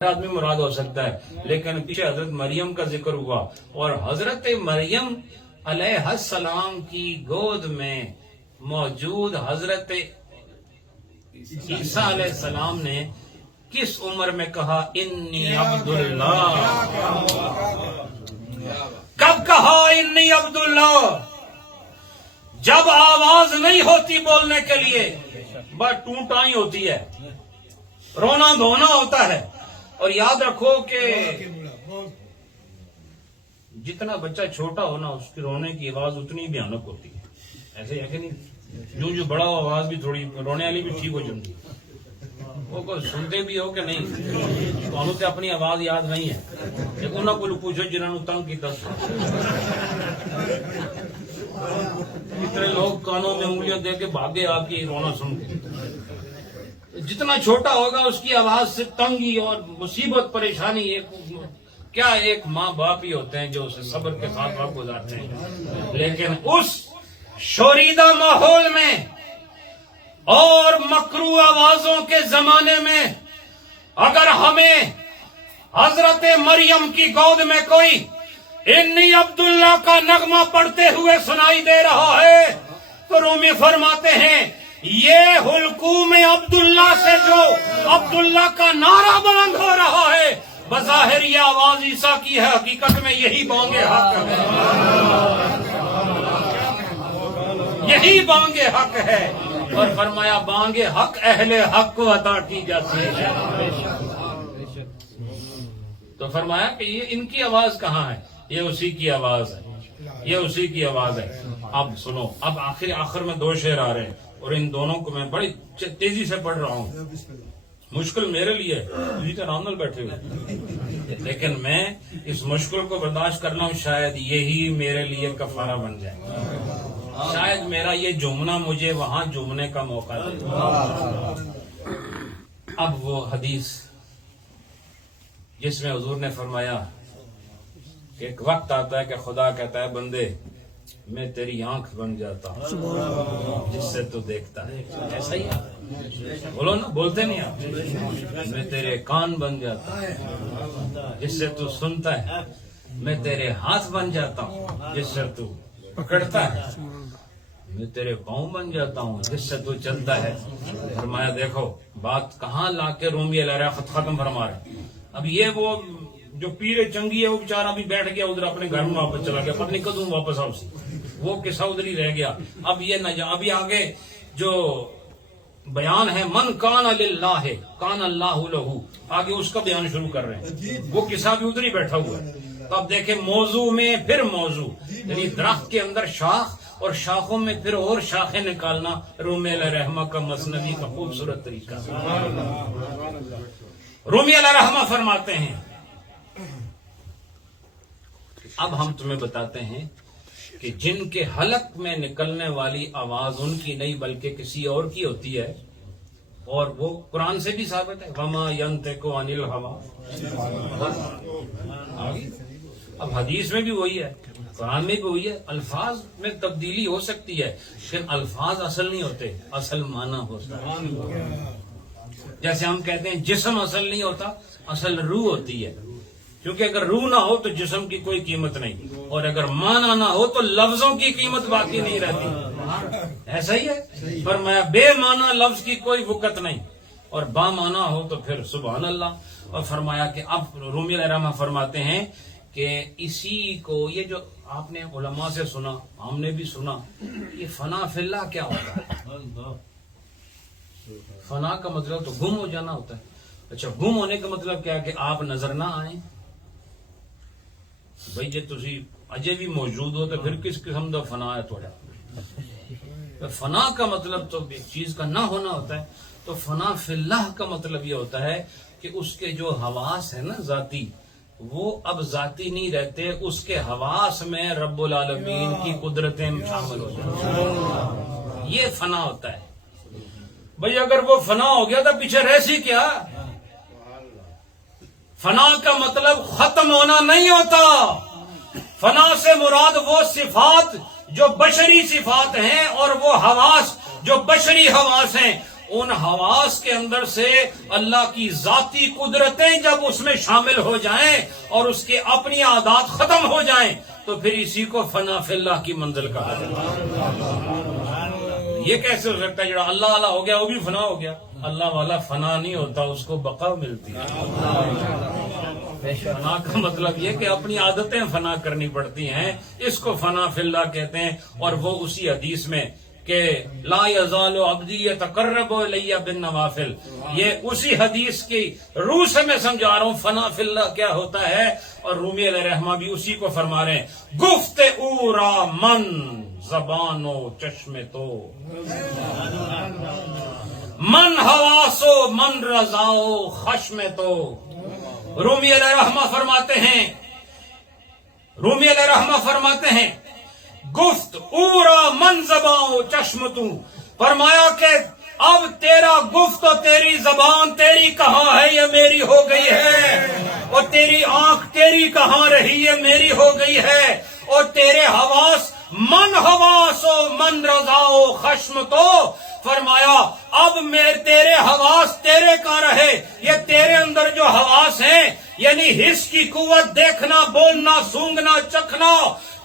آدمی مراد ہو سکتا ہے، لیکن پیچھے حضرت مریم کا ذکر ہوا اور حضرت مریم علیہ السلام کی گود میں موجود حضرت عیسیٰ علیہ السلام نے کس عمر میں کہا انی عبداللہ؟ کب کہا انی عبداللہ؟ جب آواز نہیں ہوتی بولنے کے لیے، بس ٹونٹائی ہوتی ہے، رونا دھونا ہوتا ہے۔ اور یاد رکھو کہ جتنا بچہ چھوٹا ہو نا، اس کی رونے کی آواز اتنی بھیانک ہوتی ہے، ایسے ہے کہ نہیں؟ جو بڑا ہو آواز بھی تھوڑی رونے والی بھی ٹھیک ہو جاتی ہے۔ وہ کوئی سنتے بھی ہو کہ نہیں؟ تو ہمیں اپنی آواز یاد نہیں ہے، لیکن انہوں کو پوچھو جنہوں نے تنگ کیا۔ اتنے لوگ کانوں میں انگلیاں دے کے بھاگے آپ کی رونا سن کے۔ جتنا چھوٹا ہوگا اس کی آواز سے تنگی اور مصیبت پریشانی ایک ماں باپ ہی ہوتے ہیں جو اسے صبر کے ساتھ وقت گزارتے ہیں، لیکن اس شوریدہ ماحول میں اور مکروہ آوازوں کے زمانے میں اگر ہمیں حضرت مریم کی گود میں کوئی انی عبداللہ کا نغمہ پڑھتے ہوئے سنائی دے رہا ہے تو رومی فرماتے ہیں یہ حلقوم عبداللہ سے جو عبداللہ کا نعرہ بلند ہو رہا ہے، بظاہر یہ آواز عیسیٰ کی ہے، حقیقت میں یہی بانگ حق ہے، یہی بانگ حق ہے۔ اور فرمایا بانگ حق اہل حق کو عطا کی جاتی ہے۔ تو فرمایا کہ یہ ان کی آواز کہاں ہے؟ یہ اسی کی آواز ہے، یہ اسی کی آواز ہے۔ اب سنو، اب آخر میں دو شعر آ رہے ہیں اور ان دونوں کو میں بڑی تیزی سے پڑھ رہا ہوں۔ مشکل میرے لیے ہے، تو آرام نال بیٹھے ہوئے، لیکن میں اس مشکل کو برداشت کرنا ہوں، شاید یہی میرے لیے کفارہ بن جائے، شاید میرا یہ جمنا مجھے وہاں جمنے کا موقع دے۔ اب وہ حدیث جس میں حضور نے فرمایا کہ ایک وقت آتا ہے کہ خدا کہتا ہے بندے میں تیری آنکھ بن جاتا ہوں جس سے تو دیکھتا ہے، ایسا ہی ہے، بولو نا، بولتے نہیں آپ؟ میں تیرے کان بن جاتا ہوں جس سے تو سنتا ہے، میں تیرے ہاتھ بن جاتا ہوں جس سے تو پکڑتا ہے، میں تیرے پاؤں بن جاتا ہوں جس سے تو چلتا ہے۔ فرمایا دیکھو بات کہاں لا کے رومی علیہ خط ختم فرما رہے۔ اب یہ وہ جو پیر چنگی ہے وہ بیچارہ بھی بیٹھ گیا ادھر اپنے گھر میں واپس چلا گیا، پتہ نہیں کدوں واپس آؤ سی، وہ قصہ ادھر ہی رہ گیا۔ اب یہ نہ ابھی آگے جو بیان ہے من کان للہ کان اللہ لہو، آگے اس کا بیان شروع کر رہے ہیں، وہ قصہ بھی ادھر ہی بیٹھا ہوا ہے۔ تو اب دیکھیں موضوع میں پھر موضوع، یعنی درخت کے اندر شاخ اور شاخوں میں پھر اور شاخیں نکالنا رومی علیہ رحمہ کا مثنوی کا خوبصورت طریقہ۔ رومی علیہ رحمہ فرماتے ہیں اب ہم تمہیں بتاتے ہیں کہ جن کے حلق میں نکلنے والی آواز ان کی نہیں بلکہ کسی اور کی ہوتی ہے، اور وہ قرآن سے بھی ثابت ہے، وما ينطق عن الهوى۔ اب حدیث میں بھی وہی ہے، قرآن میں بھی وہی ہے۔ الفاظ میں تبدیلی ہو سکتی ہے لیکن الفاظ اصل نہیں ہوتے، اصل معنی ہوتا ہے۔ جیسے ہم کہتے ہیں جسم اصل نہیں ہوتا، اصل روح ہوتی ہے، کیونکہ اگر روح نہ ہو تو جسم کی کوئی قیمت نہیں، اور اگر معنی نہ ہو تو لفظوں کی قیمت باقی نہیں رہتی، ایسا ہی ہے۔ فرمایا بے معنی لفظ کی کوئی وقت نہیں، اور با معنی ہو تو پھر سبحان اللہ۔ اور فرمایا کہ اب رومی علیہ رحمہ فرماتے ہیں کہ اسی کو یہ جو آپ نے علماء سے سنا، ہم نے بھی سنا، یہ فنا فی اللہ کیا ہوتا ہے؟ فنا کا مطلب تو گم ہو جانا ہوتا ہے۔ اچھا گم ہونے کا مطلب کیا ہے؟ کہ آپ نظر نہ آئیں۔ بھائی جی تسی اجے بھی موجود ہو تو پھر کس قسم کا فنا ہے تھوڑا؟ فنا کا مطلب تو ایک چیز کا نہ ہونا ہوتا ہے، تو فنا فی اللہ کا مطلب یہ ہوتا ہے کہ اس کے جو حواس ہیں نا ذاتی، وہ اب ذاتی نہیں رہتے، اس کے حواس میں رب العالمین کی قدرتیں شامل ہو جاتی ہیں، یہ فنا ہوتا ہے۔ بھئی اگر وہ فنا ہو گیا تو پیچھے رہ سی کیا؟ فنا کا مطلب ختم ہونا نہیں ہوتا، فنا سے مراد وہ صفات جو بشری صفات ہیں اور وہ حواس جو بشری حواس ہیں ان حواس کے اندر سے اللہ کی ذاتی قدرتیں جب اس میں شامل ہو جائیں اور اس کے اپنی عادات ختم ہو جائیں تو پھر اسی کو فنا فی اللہ کی منزل کہا جاتا ہے۔ یہ کیسے ہو سکتا ہے جڑا اللہ والا ہو گیا وہ بھی فنا ہو گیا؟ اللہ والا فنا نہیں ہوتا، اس کو بقا ملتی ہے۔ فنا کا مطلب یہ کہ اپنی عادتیں فنا کرنی پڑتی ہیں، اس کو فنا فی اللہ کہتے ہیں۔ اور وہ اسی حدیث میں کہ لا یزال عبدی یتقرب الی بالنوافل، یہ اسی حدیث کی روح سے میں سمجھا رہا ہوں فنا فی اللہ کیا ہوتا ہے۔ اور رومی علیہ رحمہ بھی اسی کو فرما رہے ہیں، گفت او را من زبان و چشم تو، من حواسو من رضاؤ خشم تو۔ رومی علیہ رحمہ فرماتے ہیں گفت اورا من زبان چشم تو، فرمایا کہ اب تیرا گفت و تیری زبان تیری کہاں ہے یہ میری ہو گئی ہے، اور تیری آنکھ تیری کہاں رہی یہ میری ہو گئی ہے، اور تیرے حواس من حواس و من رضا و خشم تو، فرمایا اب تیرے حواس تیرے کا رہے، یہ تیرے اندر جو حواس ہیں یعنی حس کی قوت، دیکھنا بولنا سونگنا چکھنا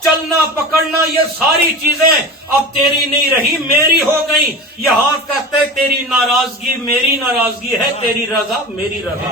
چلنا پکڑنا، یہ ساری چیزیں اب تیری نہیں رہی میری ہو گئی۔ یہاں کہتے ہیں تیری ناراضگی میری ناراضگی ہے، تیری رضا میری رضا۔